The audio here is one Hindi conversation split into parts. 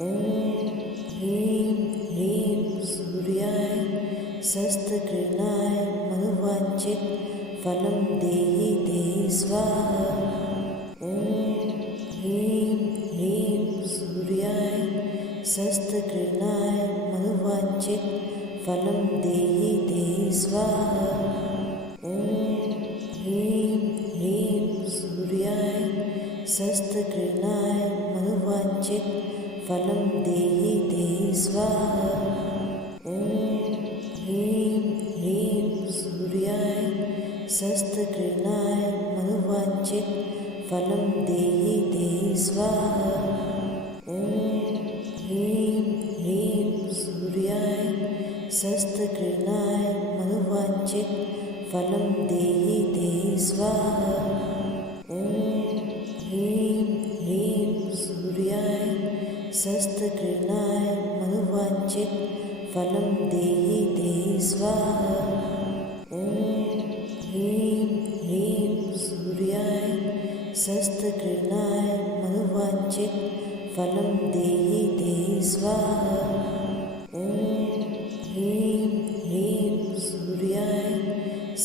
ॐ ह्रीं ह्रीं सूर्याय शस्त्रकृताय मनोवाञ्छित फलं देहि देहि स्वाहा। ॐ ह्रीं ह्रीं सूर्याय शस्त्रकृताय मनोवाञ्छित फलं देहि देहि स्वाहा। ॐ ह्रीं ह्रीं सूर्याय शस्त्रकृताय मनोवाञ्छित फलं देहि देहि स्वाहा। ॐ ह्रीं ह्रीं सूर्याय शस्त्रकृताय मनोवाञ्छित फलं देहि देहि स्वाहा। ॐ ह्रीं ह्रीं सूर्याय शस्त्रकृताय मनोवाञ्छित फलं देहि देहि स्वाहा। ॐ ह्रीं ह्रीं सूर्याय शस्त्रकृताय मनोवाञ्छित फलं देहि देहि स्वाहा। ॐ ह्रीं ह्रीं सूर्याय शस्त्रकृताय मनोवाञ्छित फलं देहि देहि स्वाहा। ॐ ह्रीं ह्रीं सूर्याय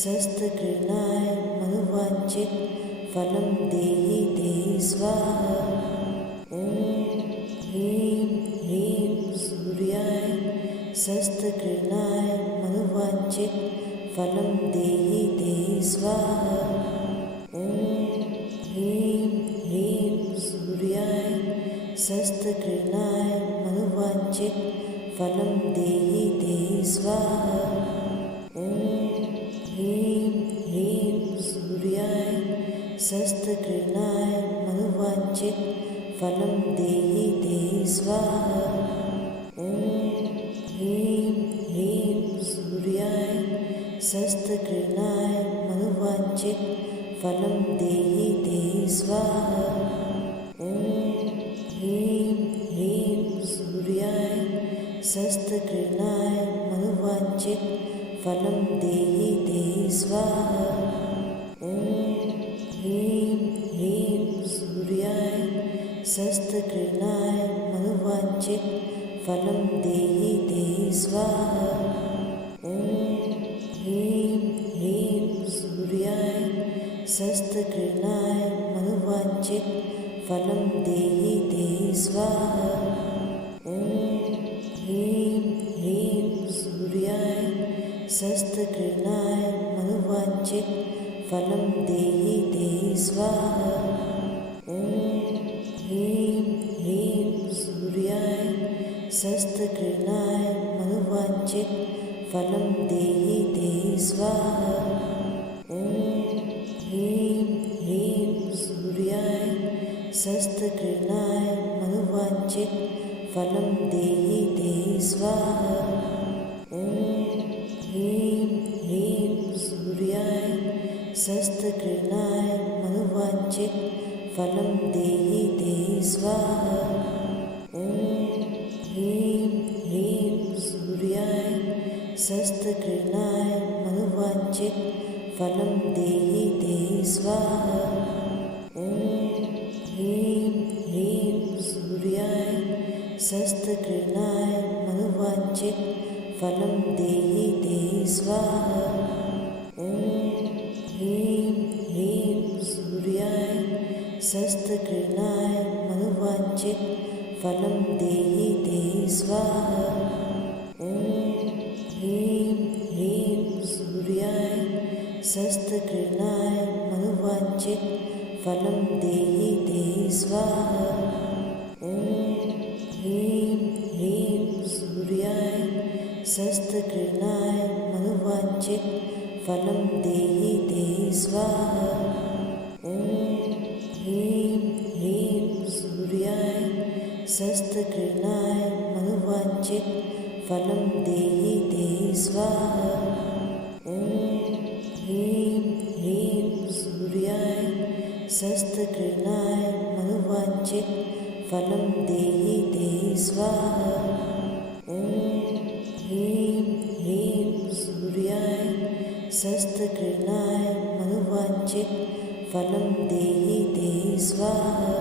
शस्त्रकृताय मनोवाञ्छित फलं देहि देहि स्वाहा। ॐ ह्रीं ह्रीं सूर्याय शस्त्रकृताय मनोवाञ्छित फलं देहि देहि स्वाहा। ॐ ह्रीं ह्रीं सूर्याय शस्त्रकृताय मनोवाञ्छित फलं देहि देहि स्वाहा। ॐ ह्रीं ह्रीं सूर्याय शस्त्रकृताय मनोवाञ्छित फलं देहि देहि स्वाहा। ॐ ह्रीं ह्रीं सूर्याय शस्त्रकृताय मनोवाञ्छित फलं देहि देहि स्वाहा। ॐ ह्रीं ह्रीं सूर्याय शस्त्रकृताय मनोवाञ्छित फलं देहि देहि स्वाहा। ॐ ह्रीं ह्रीं सूर्याय शस्त्रकृताय मनोवाञ्छित फलं देहि देहि स्वाहा। ॐ ह्रीं ह्रीं सूर्याय शस्त्रकृताय मनोवाञ्छित फलं देहि देहि स्वाहा। ॐ ह्रीं ह्रीं सूर्याय शस्त्रकृताय मनोवाञ्छित फलं देहि देहि स्वाहा। ॐ ह्रीं ह्रीं सूर्याय शस्त्रकृताय मनोवाञ्छित फलं देहि देहि स्वाहा। ॐ ह्रीं ह्रीं सूर्याय शस्त्रकृताय मनोवाञ्छित फलं देहि देहि स्वाहा। ॐ ह्रीं ह्रीं सूर्याय शस्त्रकृताय मनोवाञ्छित फलं देहि देहि स्वाहा। ॐ ह्रीं ह्रीं सूर्याय शस्त्रकृताय मनोवाञ्छित फलं देहि देहि स्वाहा। ॐ ह्रीं ह्रीं सूर्याय शस्त्रकृताय मनोवाञ्छित फलं देहि देहि स्वाहा। ॐ ह्रीं ह्रीं सूर्याय शस्त्रकृताय मनोवाञ्छित फलं देहि देहि स्वाहा। ॐ ह्रीं ह्रीं सूर्याय शस्त्रकृताय मनोवाञ्छित फलं देहि देहि स्वाहा। ॐ ह्रीं ह्रीं सूर्याय शस्त्रकृताय मनोवाञ्छित फलं देहि देहि स्वाहा। ॐ ह्रीं ह्रीं सूर्याय शस्त्रकृताय मनोवाञ्छित फलं देहि देहि स्वाहा। ॐ ह्रीं ह्रीं सूर्याय शस्त्रकृताय मनोवाञ्छित फलं देहि देहि स्वाहा। ॐ ह्रीं ह्रीं सूर्याय शस्त्रकृताय मनोवाञ्छित फलं देहि देहि स्वाहा।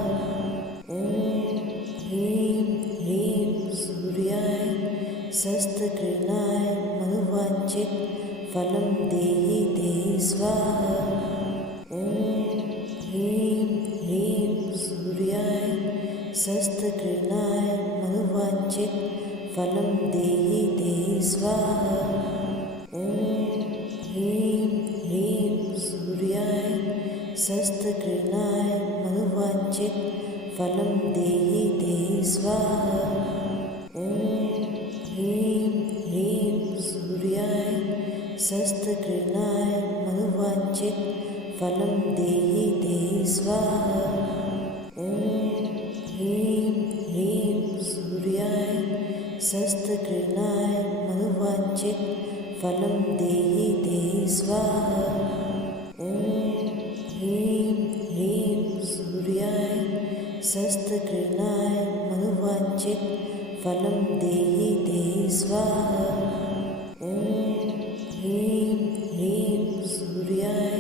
ॐ ह्रीं ह्रीं शस्त्रकृणाय मनोवांछित फलं देहि देहि स्वाहा। ॐ ह्रीं ह्रीं सूर्याय शस्त्रकृणाय मनोवांछित फलं देहि देहि स्वाहा। ॐ ह्रीं ह्रीं सूर्याय शस्त्रकृणाय मनोवांछित फलं देहि देहि स्वाहा। ॐ ह्रीं ह्रीं सूर्याय शस्त्रकृणाय मनोवांछित फलं देहि देहि स्वाहा। ॐ ह्रीं ह्रीं सूर्याय शस्त्रकृणाय मनोवांछित फलं देहि देहि स्वाहा। ॐ ह्रीं ह्रीं सूर्याय शस्त्रकृणाय मनोवांछित फलं देहि देहि स्वाहा। ॐ ह्रीं ह्रीं सूर्याय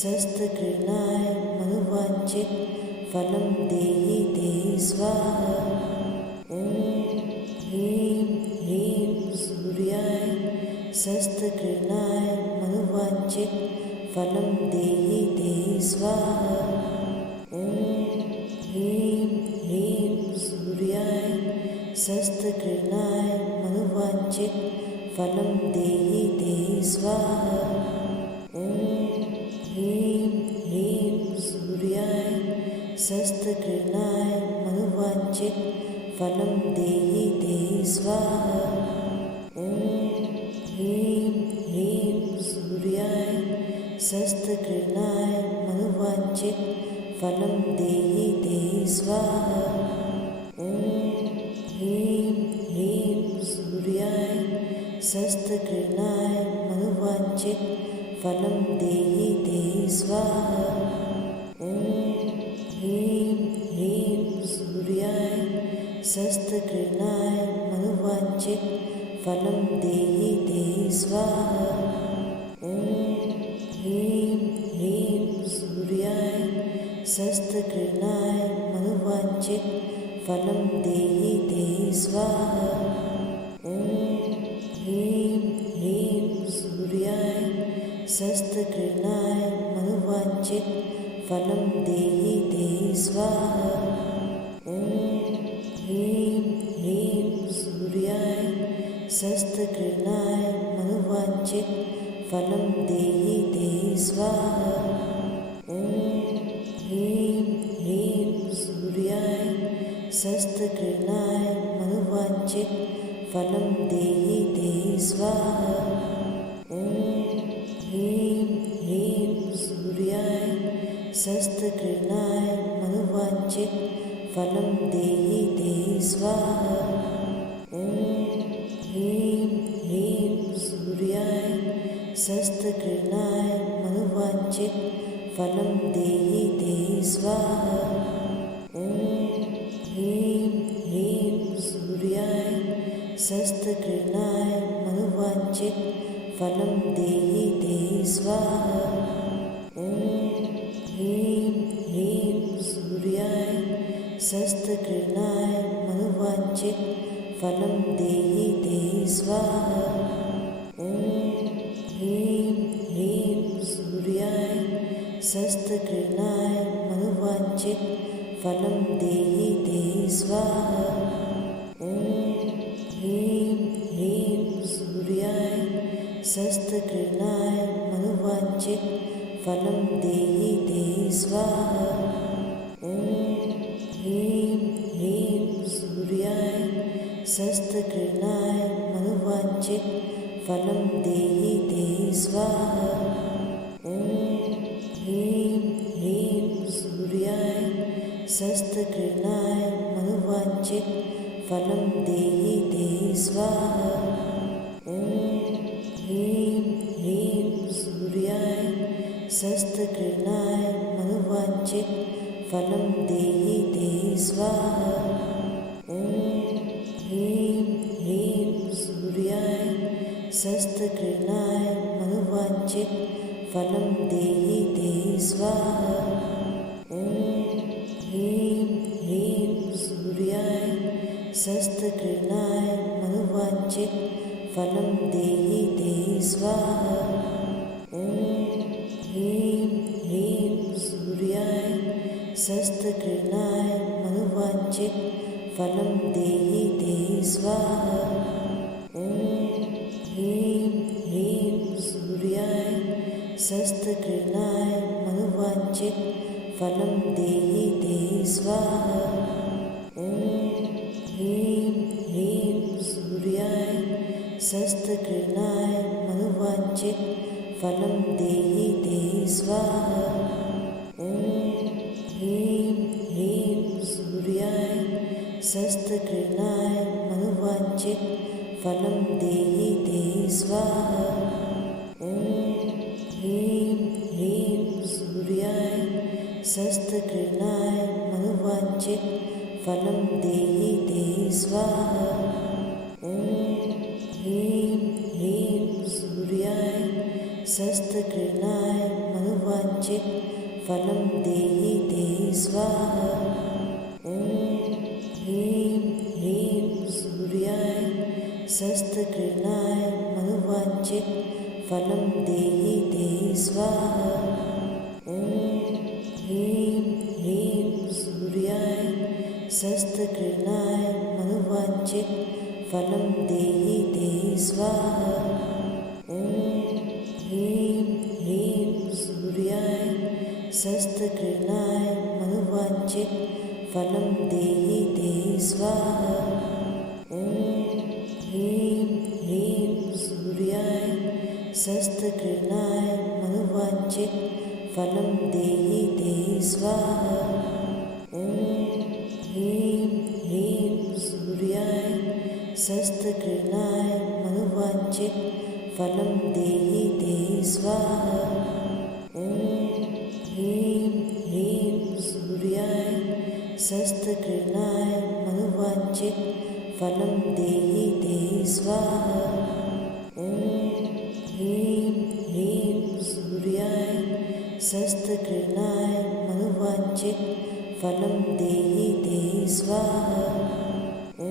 शस्त्रकृणाय मनोवांछित फलं देहि देहि स्वाहा। ॐ ह्रीं ह्रीं सूर्याय शस्त्रकृणाय मनोवांछित फलं देहि देहि स्वाहा। ॐ ह्रीं ह्रीं सूर्याय शस्त्रकृणाय मनोवांछित फलं देहि देहि स्वाहा। ॐ ह्रीं ह्रीं सूर्याय शस्त्रकृणाय मनोवांछित फलं देहि देहि स्वाहा। ॐ ह्रीं ह्रीं सूर्याय शस्त्रकृणाय मनोवांछित फलं देहि देहि स्वाहा। ॐ ह्रीं ह्रीं सूर्याय शस्त्रकृणाय मनोवांछित फलं देहि देहि स्वाहा। ॐ ह्रीं ह्रीं सूर्याय शस्त्रकृणाय मनोवांछित फलं देहि देहि स्वाहा। ॐ ह्रीं ह्रीं सूर्याय शस्त्रकृणाय मनोवांछित फलं देहि देहि स्वाहा। ॐ ह्रीं ह्रीं सूर्याय शस्त्रकृणाय मनोवांछित फलं देहि देहि स्वाहा। ॐ ह्रीं ह्रीं सूर्याय शस्त्रकृणाय मनोवांछित फलं देहि देहि स्वाहा। ॐ ह्रीं ह्रीं सूर्याय शस्त्रकृणाय मनोवांछित फलं देहि देहि स्वाहा। ॐ ह्रीं ह्रीं सूर्याय शस्त्रकृणाय मनोवांछित फलं देहि देहि स्वाहा। ॐ ह्रीं ह्रीं सूर्याय शस्त्रकृणाय मनोवांछित फलं देहि देहि स्वाहा। ॐ ह्रीं ह्रीं सूर्याय शस्त्रकृणाय मनोवांछित फलं देहि देहि स्वाहा। ॐ ह्रीं ह्रीं सूर्याय शस्त्रकृणाय मनोवांछित फलं देहि देहि स्वाहा। ॐ ह्रीं ह्रीं सूर्याय शस्त्रकृणाय मनोवांछित फलं देहि देहि स्वाहा। ॐ ह्रीं ह्रीं सूर्याय शस्त्रकृणाय मनोवांछित फलं देहि देहि स्वाहा। ॐ ह्रीं ह्रीं सूर्याय शस्त्रकृणाय मनोवांछित फलं देहि देहि स्वाहा। ॐ ह्रीं ह्रीं सूर्याय शस्त्रकृणाय मनोवांछित फलं देहि देहि स्वाहा। ॐ ह्रीं ह्रीं सूर्याय शस्त्रकृणाय मनोवांछित फलं देहि देहि स्वाहा। ॐ ह्रीं ह्रीं सूर्याय शस्त्रकृणाय मनोवांछित फलं देहि देहि स्वाहा। ॐ ह्रीं ह्रीं सूर्याय शस्त्रकृणाय मनोवाञ्छित फलं देहि देहि स्वाहा। ॐ ह्रीं ह्रीं सूर्याय शस्त्रकृणाय मनोवाञ्छित फलं देहि देहि स्वाहा। ॐ ह्रीं ह्रीं सूर्याय शस्त्रकृणाय मनोवाञ्छित फलं देहि देहि स्वाहा। ॐ ह्रीं ह्रीं सूर्याय शस्त्रकृणाय मनोवाञ्छित फलं देहि देहि स्वाहा। ॐ ह्रीं ह्रीं सूर्याय शस्त्रकृणाय मनोवाञ्छित फलं देहि देहि स्वाहा। ॐ ह्रीं ह्रीं सूर्याय शस्त्रकृणाय मनोवाञ्छित फलं देहि देहि स्वाहा। ॐ ह्रीं ह्रीं सूर्याय शस्त्रकृणाय मनोवाञ्छित फलं देहि देहि स्वाहा। ॐ ह्रीं ह्रीं सूर्याय शस्त्रकृणाय मनोवाञ्छित फलं देहि देहि स्वाहा। ॐ ह्रीं ह्रीं सूर्याय शस्त्रकृणाय मनोवाञ्छित फलं देहि देहि स्वाहा। ॐ ह्रीं ह्रीं सूर्याय शस्त्रकृणाय मनोवाञ्छित फलं देहि देहि स्वाहा। ॐ ह्रीं ह्रीं सूर्याय शस्त्रकृणाय मनोवाञ्छित फलं देहि देहि स्वाहा। ॐ ह्रीं ह्रीं सूर्याय शस्त्रकृणाय मनोवाञ्छित फलं देहि देहि स्वाहा। ॐ ह्रीं ह्रीं सूर्याय शस्त्रकृणाय मनोवाञ्छित फलं देहि देहि स्वाहा। ॐ ह्रीं ह्रीं सूर्याय शस्त्रकृणाय मनोवाञ्छित फलं देहि देहि स्वाहा। ॐ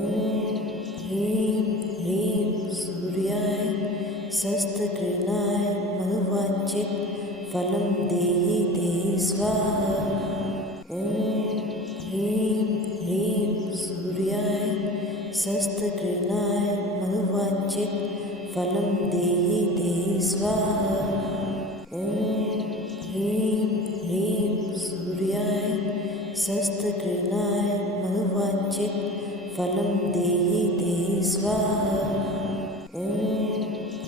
ह्रीं ह्रीं सूर्याय शस्त्रकृणाय मनोवाञ्छित फलं देहि देहि स्वाहा। ॐ ह्रीं ह्रीं सूर्याय शस्त्रकृणाय मनोवाञ्छित फलं देहि देहि स्वाहा। ॐ ह्रीं ह्रीं सूर्याय शस्त्रकृणाय मनोवाञ्छित फलं देहि देहि स्वाहा। ॐ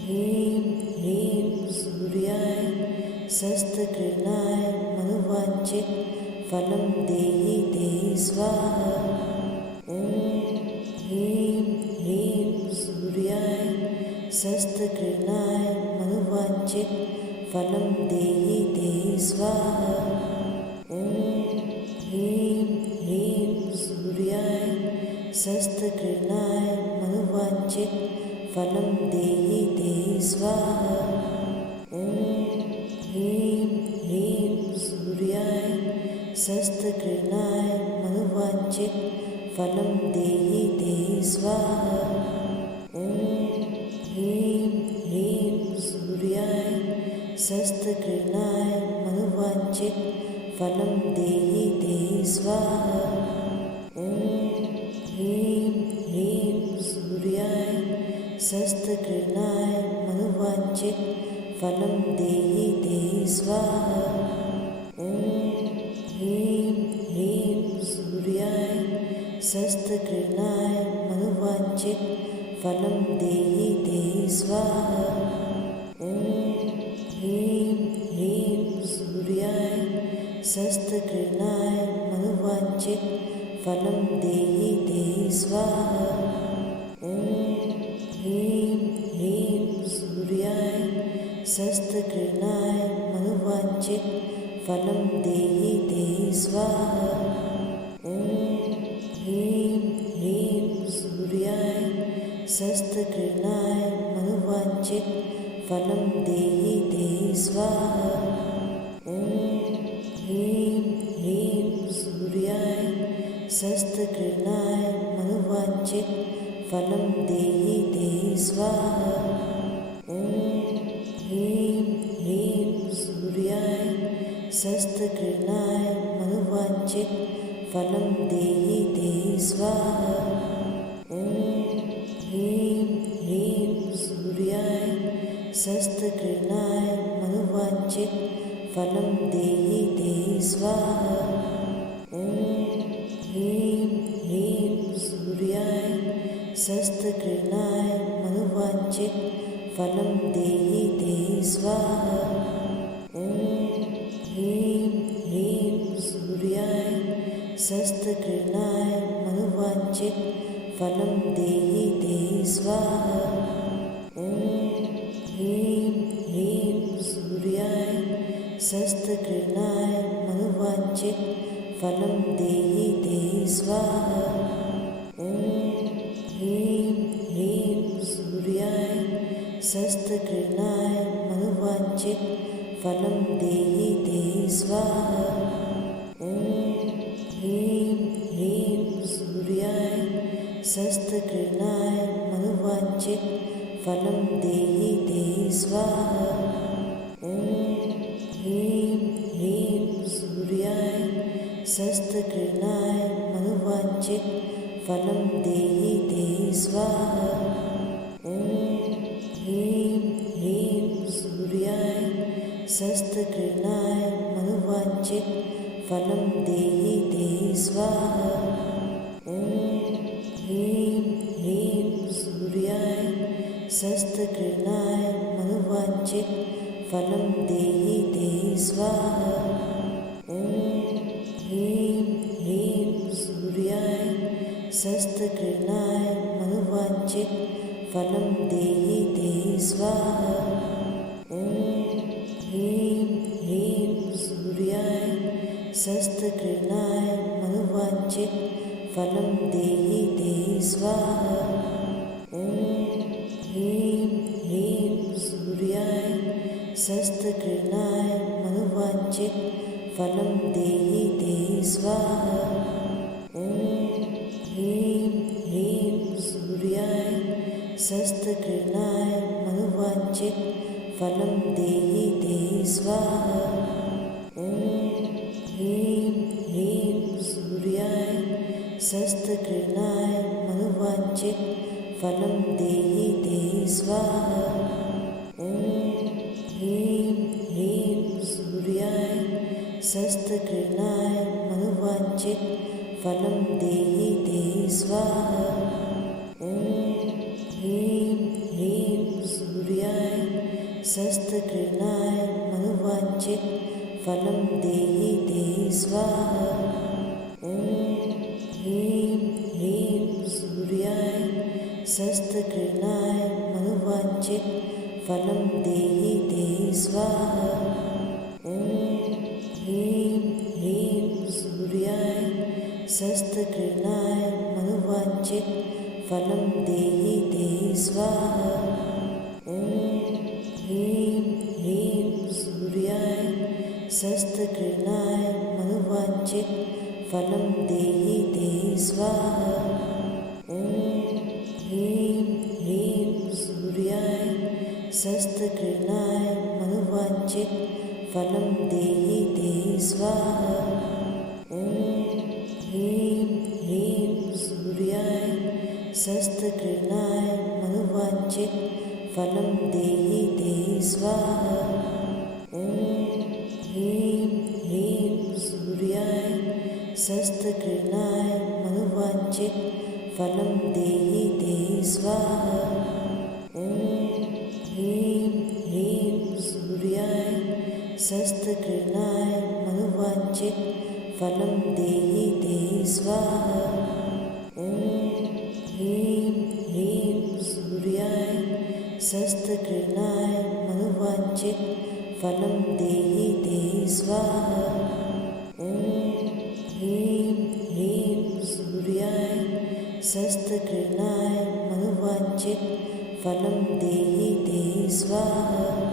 ह्रीं ह्रीं सूर्याय शस्त्रकृणाय मनोवाञ्छित फलं देहि देहि स्वाहा। ॐ ह्रीं ह्रीं सूर्याय शस्त्रकृणाय मनोवाञ्छित फलं देहि देहि स्वाहा। ॐ ह्रीं ह्रीं सूर्याय शस्त्रकृणाय मनोवाञ्छित फलं देहि देहि स्वाहा। ॐ ह्रीं ह्रीं सूर्याय शस्त्रकृणाय मनोवाञ्छित फलं देहि देहि स्वाहा। ॐ ह्रीं ह्रीं सूर्याय शस्त्रकृणाय मनोवाञ्छित फलं देहि देहि स्वाहा। ॐ ह्रीं ह्रीं सूर्याय शस्त्रकृणाय मनोवाञ्छित फलं देहि देहि स्वाहा। ॐ ह्रीं ह्रीं सूर्याय शस्त्रकृणाय मनोवाञ्छित फलं देहि देहि स्वाहा। ॐ ह्रीं ह्रीं सूर्याय शस्त्रकृणाय मनोवाञ्छित फलं देहि देहि स्वाहा। ॐ ह्रीं ह्रीं सूर्याय शस्त्रकृणाय मनोवाञ्छित फलं देहि देहि स्वाहा। ॐ ह्रीं ह्रीं सूर्याय शस्त्रकृणाय मनोवाञ्छित फलं देहि देहि स्वाहा। ॐ ह्रीं ह्रीं सूर्याय शस्त्रकृणाय मनोवाञ्छित मनोवाञ्छित फलं देहि देहि स्वाहा। ॐ ह्रीं ह्रीं सूर्याय शस्त्रकृताय मनोवाञ्छित फलं देहि देहि स्वाहा। ॐ ह्रीं ह्रीं सूर्याय शस्त्रकृताय मनोवाञ्छित फलं देहि देहि स्वाहा। ॐ ह्रीं ह्रीं सूर्याय शस्त्रकृताय मनोवाञ्छित फलं देहि देहि स्वाहा। ॐ ह्रीं ह्रीं सूर्याय शस्त्रकृताय मनोवाञ्छित फलं देहि देहि स्वाहा। ॐ ह्रीं ह्रीं सूर्याय शस्त्रकृताय मनोवाञ्छित फलं देहि देहि स्वाहा। ॐ ह्रीं ह्रीं सूर्याय शस्त्रकृताय मनोवाञ्छित फलं देहि देहि स्वाहा। ॐ ह्रीं ह्रीं सूर्याय शस्त्रकृताय मनोवाञ्छित फलं देहि देहि स्वाहा। ॐ ह्रीं ह्रीं सूर्याय शस्त्रकृताय मनोवाञ्छित फलं देहि देहि स्वाहा। ॐ ह्रीं ह्रीं सूर्याय शस्त्रकृताय मनोवाञ्छित फलं देहि देहि स्वाहा। ॐ ह्रीं ह्रीं सूर्याय शस्त्रकृताय मनोवाञ्छित फलं देहि देहि स्वाहा। ॐ ह्रीं ह्रीं सूर्याय शस्त्रकृताय मनोवाञ्छित फलं देहि देहि स्वाहा। ॐ ह्रीं ह्रीं सूर्याय शस्त्रकृताय मनोवाञ्छित फलं देहि देहि स्वाहा। ॐ ह्रीं ह्रीं सूर्याय शस्त्रकृताय मनोवाञ्छित फलं देहि देहि स्वाहा। ॐ ह्रीं ह्रीं सूर्याय शस्त्रकृताय मनोवाञ्छित फलं देहि देहि स्वाहा। ॐ ह्रीं ह्रीं सूर्याय शस्त्रकृताय मनोवाञ्छित फलं देहि देहि स्वाहा। ॐ ह्रीं ह्रीं सूर्याय शस्त्रकृताय मनोवाञ्छित फलं देहि देहि स्वाहा। ॐ ह्रीं ह्रीं सूर्याय शस्त्रकृताय मनोवाञ्छित फलं देहि देहि स्वाहा। ॐ ह्रीं ह्रीं सूर्याय शस्त्रकृताय मनोवाञ्छित फलं देहि देहि स्वाहा। ॐ ह्रीं ह्रीं सूर्याय शस्त्रकृताय मनोवाञ्छित फलं देहि देहि स्वाहा। ॐ ह्रीं ह्रीं सूर्याय शस्त्रकृताय मनोवाञ्छित फलं देहि देहि स्वाहा। ॐ ह्रीं ह्रीं सूर्याय शस्त्रकृताय मनोवाञ्छित फलं देहि देहि स्वाहा। ॐ ह्रीं ह्रीं सूर्याय शस्त्रकृताय मनोवाञ्छित फलं देहि देहि स्वाहा। ॐ ह्रीं ह्रीं सूर्याय शस्त्रकृताय मनोवाञ्छित फलं देहि देहि स्वाहा। ॐ ह्रीं ह्रीं सूर्याय शस्त्रकृताय मनोवाञ्छित फलं देहि देहि स्वाहा। ॐ ह्रीं ह्रीं सूर्याय शस्त्रकृताय मनोवाञ्छित फलं देहि देहि स्वाहा। ॐ ह्रीं ह्रीं सूर्याय शस्त्रकृताय मनोवाञ्छित फलं देहि देहि स्वाहा।